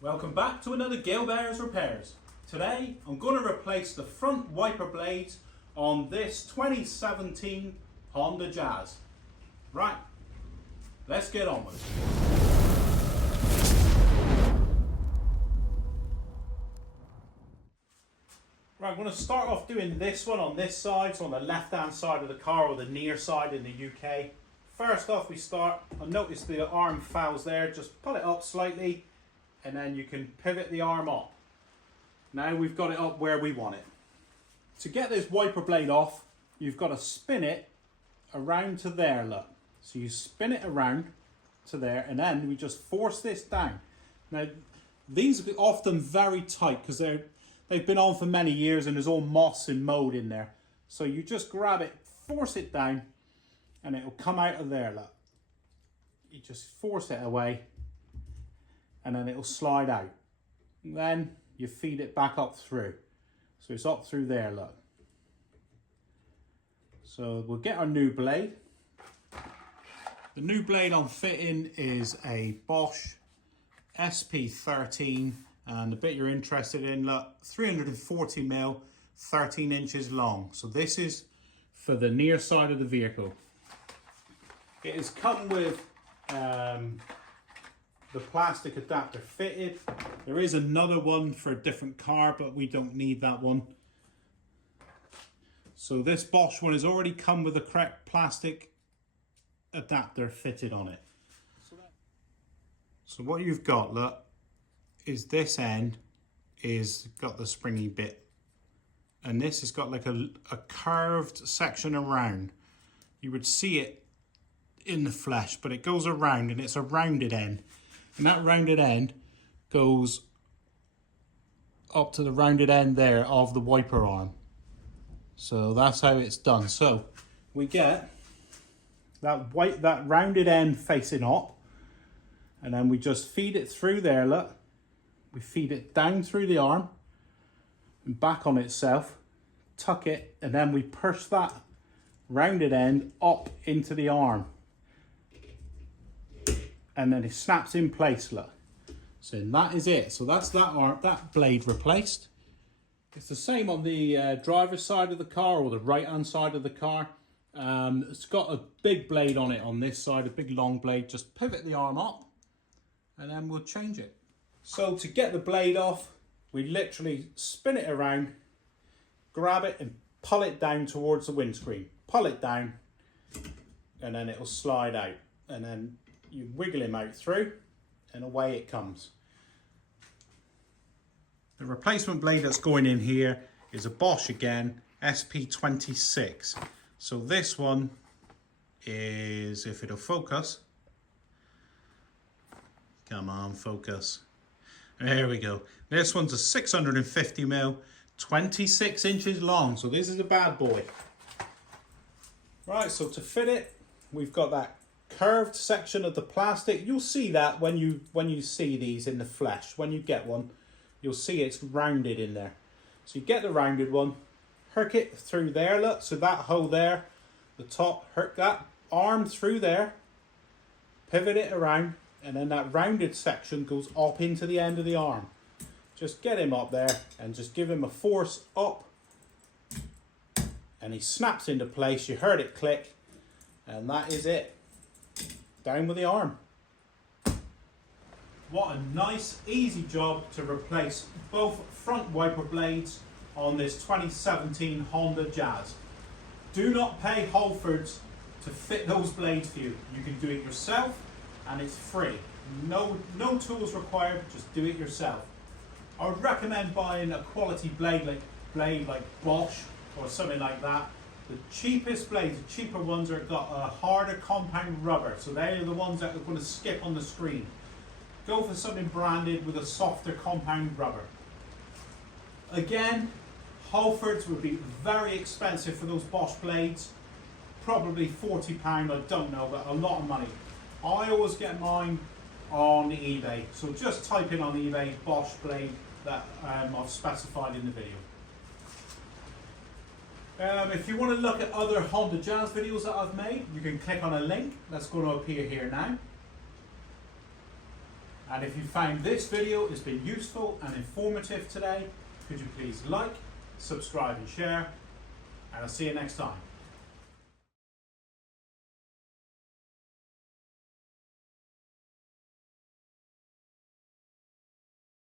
Welcome back to another Gale Bears Repairs. Today I'm going to replace the front wiper blades on this 2017 Honda Jazz. Right, let's get on with it. Right, I'm going to start off doing this one on this side, so on the left hand side of the car, or the near side in the UK. First off we start, I'll notice the arm fouls there, just pull it up slightly and then you can pivot the arm up. Now we've got it up where we want it. To get this wiper blade off, you've got to spin it around to there, look. So you spin it around to there and then we just force this down. Now these are often very tight because they've been on for many years and there's all moss and mold in there. So you just grab it, force it down and it'll come out of there, look. You just force it away and then it'll slide out. And then you feed it back up through. So it's up through there, look. So we'll get our new blade. The new blade I'm fitting is a Bosch SP13, and the bit you're interested in, look, 340mm, 13 inches long. So this is for the near side of the vehicle. It has come with the plastic adapter fitted. There is another one for a different car, but we don't need that one. So this Bosch one has already come with the correct plastic adapter fitted on it. So what you've got, look, is this end is got the springy bit, and this has got like a curved section around. You would see it in the flesh, but it goes around and it's a rounded end. And that rounded end goes up to the rounded end there of the wiper arm. So that's how it's done. So we get that rounded end facing up, and then we just feed it through there, look. We feed it down through the arm and back on itself, tuck it, and then we push that rounded end up into the arm. And then it snaps in place, look. So that is it. So that's that blade replaced. It's the same on the driver's side of the car or the right hand side of the car. It's got a big blade on it on this side, a big long blade. Just pivot the arm up and then we'll change it. So to get the blade off, we literally spin it around, grab it and pull it down towards the windscreen. Pull it down and then it'll slide out, and then you wiggle him out through and away it comes. The replacement blade that's going in here is a Bosch again, SP26. So this one is, if it'll focus, come on, focus. There we go. This one's a 650mm, 26 inches long. So this is a bad boy. Right, so to fit it, we've got that curved section of the plastic. You'll see that when you see these in the flesh. When you get one, you'll see it's rounded in there. So you get the rounded one, hook it through there, look. So that hole there, the top, hook that arm through there, pivot it around, and then that rounded section goes up into the end of the arm. Just get him up there and just give him a force up, and he snaps into place. You heard it click, and that is it. Down with the arm. What a nice, easy job to replace both front wiper blades on this 2017 Honda Jazz. Do not pay Halfords to fit those blades for you. You can do it yourself and it's free. No tools required, just do it yourself. I would recommend buying a quality blade like Bosch or something like that. The cheapest blades, the cheaper ones, are got a harder compound rubber, so they are the ones that are going to skip on the screen. Go for something branded with a softer compound rubber. Again, Halfords would be very expensive for those Bosch blades, probably £40, I don't know, but a lot of money. I always get mine on eBay, so just type in on eBay Bosch blade that I've specified in the video. If you want to look at other Honda Jazz videos that I've made, you can click on a link that's going to appear here now. And if you found this video has been useful and informative today, could you please like, subscribe and share, and I'll see you next time.